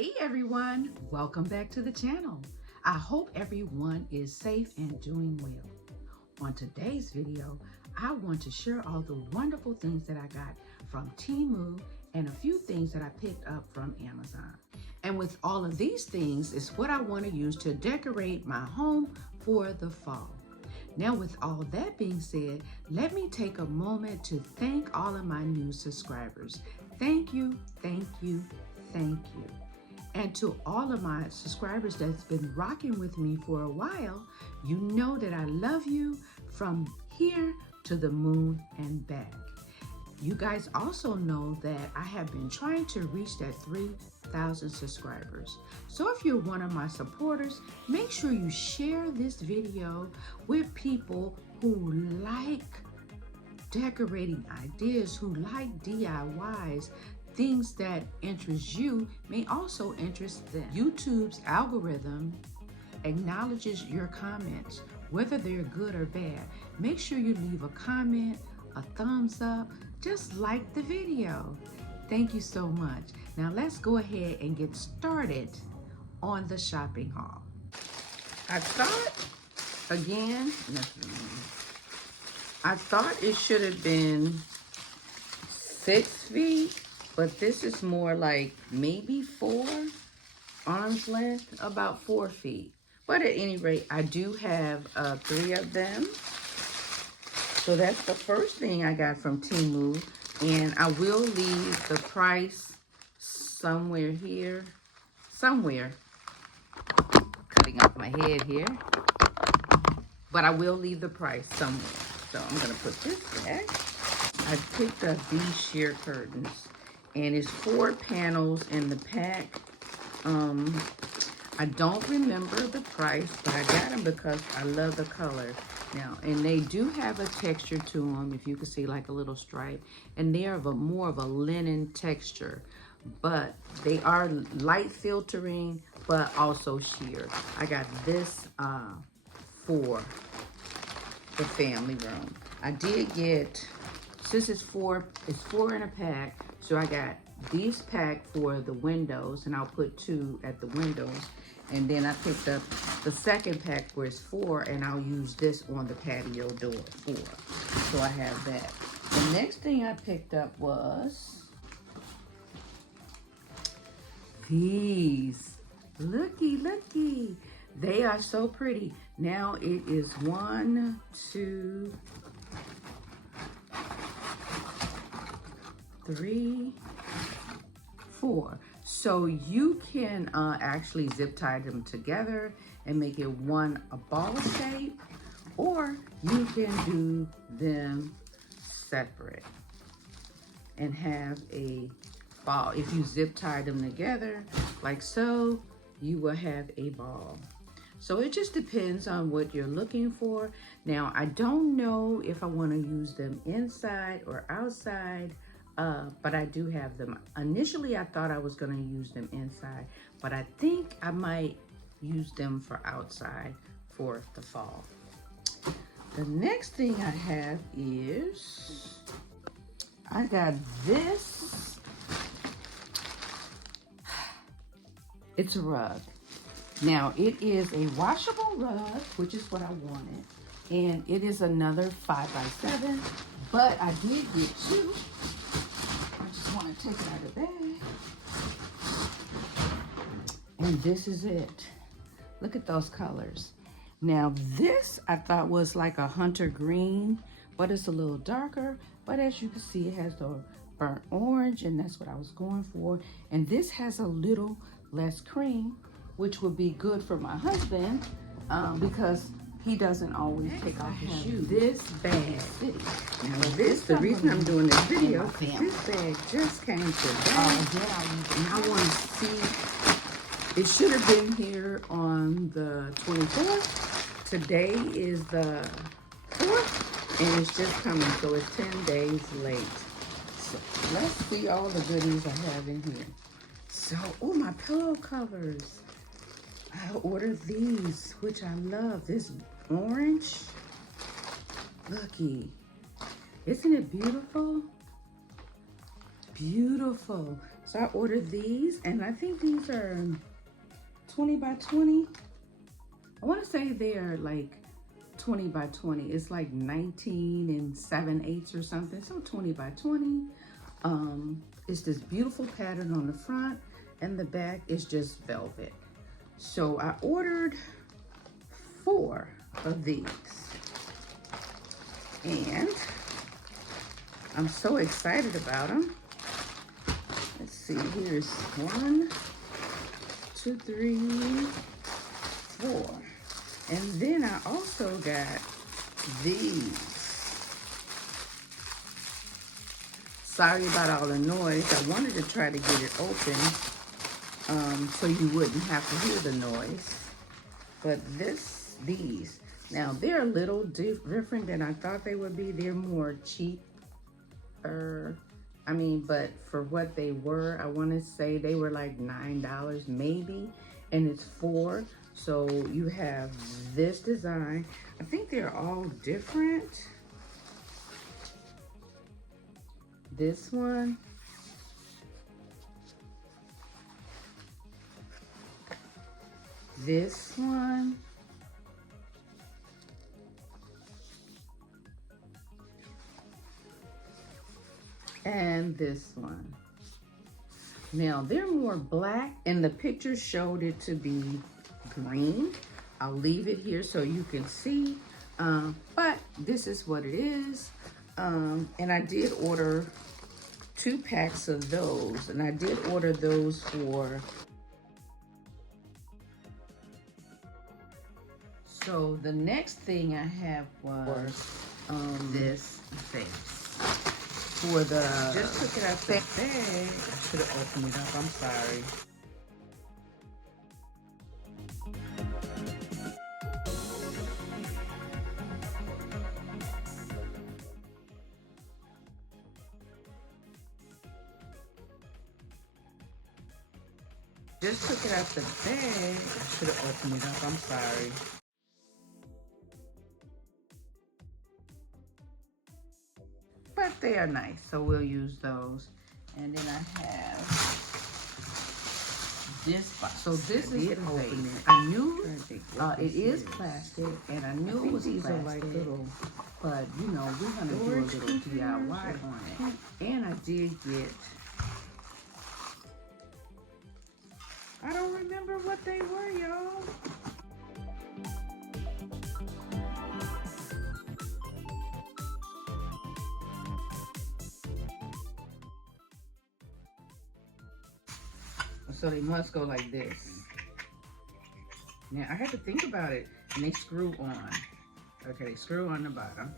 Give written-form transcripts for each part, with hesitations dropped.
Hey everyone, welcome back to the channel. I hope everyone is safe and doing well. On today's video, I want to share all the wonderful things that I got from Temu and a few things that I picked up from Amazon. And with all of these things is what I want to use to decorate my home for the fall. Now with all that being said, let me take a moment to thank all of my new subscribers. Thank you, thank you, thank you. And to all of my subscribers that's been rocking with me for a while, you know that I love you from here to the moon and back. You guys also know that I have been trying to reach that 3,000 subscribers. So if you're one of my supporters, make sure you share this video with people who like decorating ideas, who like DIYs. Things that interest you may also interest them. YouTube's algorithm acknowledges your comments, whether they're good or bad. Make sure you leave a comment, a thumbs up, just like the video. Thank you so much. Now let's go ahead and get started on the shopping haul. I thought it should have been 6 feet. But this is more like maybe 4 arms length, about 4 feet. But at any rate, I do have 3 of them. So that's the first thing I got from Temu. And I will leave the price somewhere here. Somewhere. Cutting off my head here. But I will leave the price somewhere. So I'm going to put this back. I picked up these sheer curtains. And it's 4 panels in the pack. I don't remember the price, but I got them because I love the color. Now, and they do have a texture to them, if you can see, like a little stripe. And they are more of a linen texture. But they are light filtering, but also sheer. I got this for the family room. I did get, since it's 4 in a pack, so I got these packed for the windows, and I'll put 2 at the windows. And then I picked up the second pack where it's 4, and I'll use this on the patio door 4. So I have that. The next thing I picked up was these. Looky, looky. They are so pretty. Now it is 1, 2, 3, 4. So you can actually zip tie them together and make it a ball shape, or you can do them separate and have a ball. If you zip tie them together like so, you will have a ball. So it just depends on what you're looking for. Now, I don't know if I want to use them inside or outside. But I do have them. Initially, I thought I was going to use them inside, but I think I might use them for outside for the fall. The next thing I have is, I got this. It's a rug. Now, it is a washable rug, which is what I wanted. And it is another 5x7, but I did get 2. I want to take it out of the bag. And this is it. Look at those colors. Now this I thought was like a hunter green, but it's a little darker. But as you can see, it has the burnt orange, and that's what I was going for. And this has a little less cream, which would be good for my husband because he doesn't always take off his shoes. This bag. Now this, the reason I'm doing this video, this bag just came today. And I want to see, it should have been here on the 24th. Today is the 4th, and it's just coming, so it's 10 days late. So let's see all the goodies I have in here. So, oh, my pillow covers. I ordered these, which I love. This orange. Looky. Isn't it beautiful? Beautiful. So I ordered these, and I think these are 20 by 20. I want to say they are like 20 by 20. It's like 19 7/8 or something. So 20 by 20. It's this beautiful pattern on the front, and the back is just velvet. So I ordered 4 of these, and I'm so excited about them. Let's see, here's 1, 2, 3, 4. And then I also got these. Sorry about all the noise. I wanted to try to get it open so you wouldn't have to hear the noise. But these, now they're a little different than I thought they would be. They're more cheaper. I mean, but for what they were, I want to say they were like $9 maybe, and it's 4. So you have this design. I think they're all different. This one. This one. And this one. Now they're more black, and the picture showed it to be green. I'll leave it here so you can see, but this is what it is. And I did order 2 packs of those, and I did order those for. So the next thing I have was this vase. For the, just took it out the bag. I should have opened it up, I'm sorry. Just took it out the bag. I should have opened it up, I'm sorry. But they are nice, so we'll use those. And then I have this box. So this is the vase. I knew it is plastic, and I knew it was these plastic. Are like little, but you know, we're gonna do a little DIY on it. And I did get, I don't remember what they were, y'all. So they must go like this. Now I had to think about it, and they screw on. Okay, they screw on the bottom.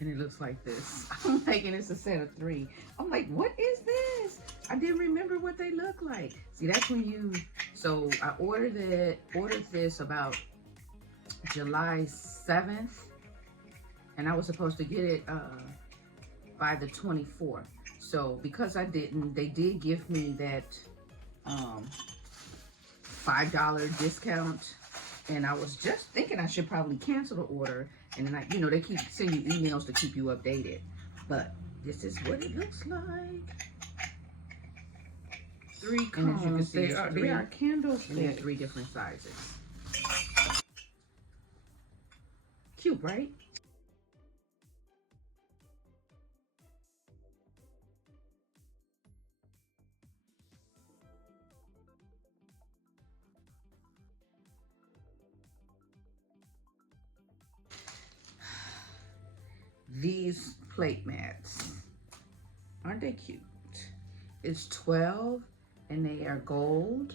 And it looks like this. I'm thinking it's a set of 3. I'm like, what is this? I didn't remember what they look like. See, that's when you, so I ordered this about July 7th. And I was supposed to get it by the 24th. So because I didn't, they did give me that $5 discount, and I was just thinking I should probably cancel the order, and then you know, they keep sending you emails to keep you updated. But this is what it looks like. 3 cones. And as you can see, they are candlesticks. And they are 3 different sizes. Cute, right? These plate mats, aren't they cute? It's 12, and they are gold,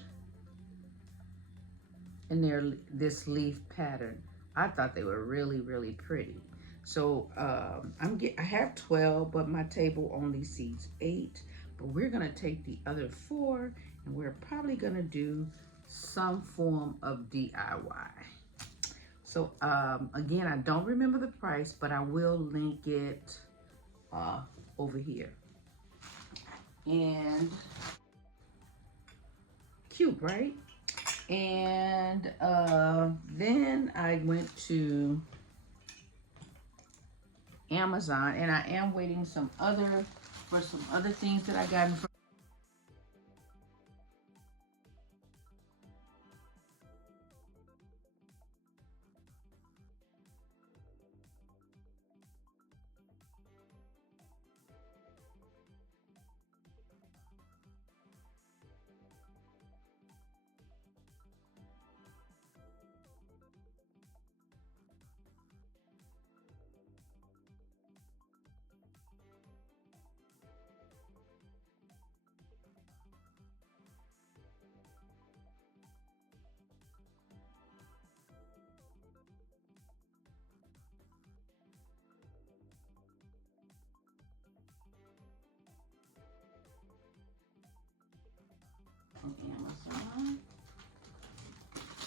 and they're this leaf pattern. I thought they were really, really pretty. So I have 12, but my table only seats 8. But we're gonna take the other 4, and we're probably gonna do some form of DIY. So again, I don't remember the price, but I will link it over here. And cute, right? And then I went to Amazon, and I am waiting some other for some other things that I got in front.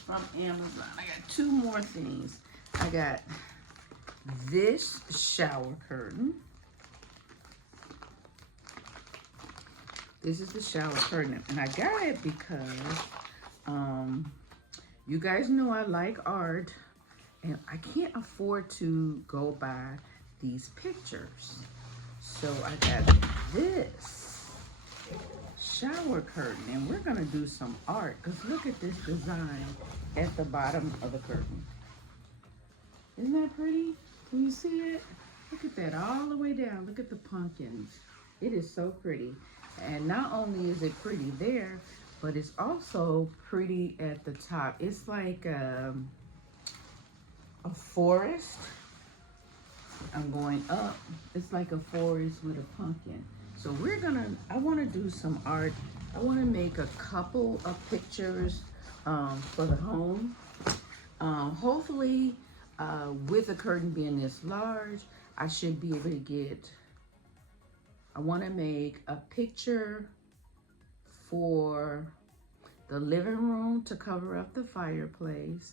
From Amazon. I got two more things. I got this shower curtain. This is the shower curtain, and I got it because you guys know I like art, and I can't afford to go buy these pictures. So I got this shower curtain, and we're gonna do some art, because look at this design at the bottom of the curtain. Isn't that pretty? Can you see it? Look at that all the way down. Look at the pumpkins. It is so pretty. And not only is it pretty there, but it's also pretty at the top. It's like a forest. I'm going up. It's like a forest with a pumpkin. So I want to do some art. I want to make a couple of pictures for the home. Hopefully, with the curtain being this large, I should be able to I want to make a picture for the living room to cover up the fireplace.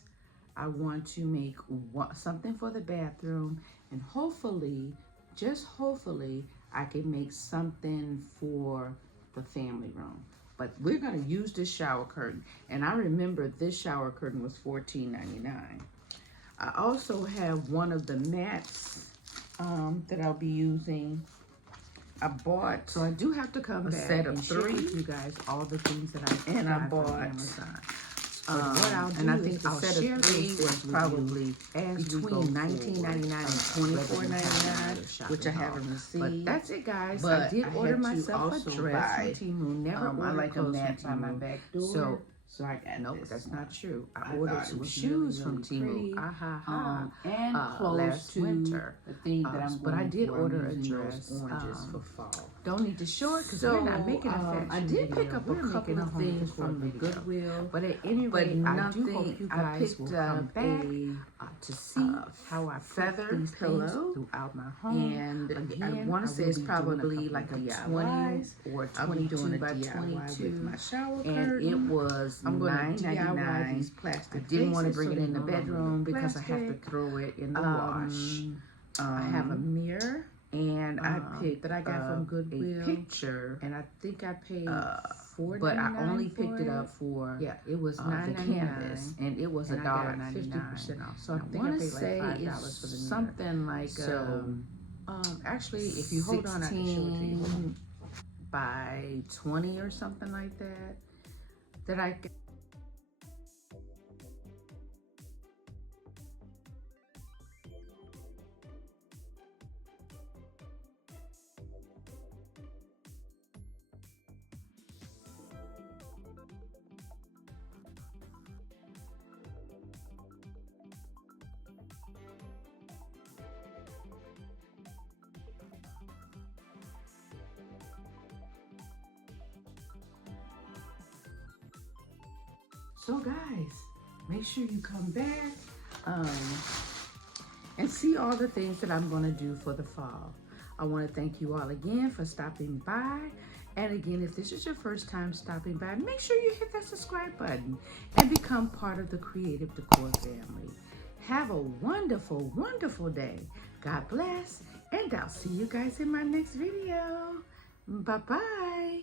I want to make something for the bathroom, and hopefully, just hopefully, I can make something for the family room. But we're going to use this shower curtain, and I remember this shower curtain was $14.99. I also have one of the mats that I'll be using. I bought, so I do have to come back set of and share with you guys all the things that I bought from Amazon. What I'll do and I think the set of three was probably between $19.99 and $24.99, which I haven't received. But that's it, guys. But I did order myself a dress from Temu. Never ordered clothes by my back door. So I got nope, that's not true. I ordered some shoes from Temu. And clothes last winter. The thing that I'm but I did order a dress oranges for fall. Don't need to show it because we're not making a fashion I did pick up a couple of things from the Goodwill, but at any rate, I do hope you guys will come back to see how I feather these pillows throughout my home. And again, I want to say it's probably like a 20 or 22 by 22 with my shower curtain. And it was $9.99 these plastic. I didn't want to bring it in the bedroom because I have to throw it in the wash. I have a mirror. And I picked that I got from Goodwill a picture, and I think I paid $4.99. But I only picked it up for it was $9.99 the canvas, and it was $1.99, 50% off. So I think I paid like $5 for the mirror. Something like actually, if you hold on, I can show it to you by 20 or something like that. That I. So guys, make sure you come back and see all the things that I'm going to do for the fall. I want to thank you all again for stopping by. And again, if this is your first time stopping by, make sure you hit that subscribe button and become part of the Creative Decor family. Have a wonderful, wonderful day. God bless, and I'll see you guys in my next video. Bye-bye.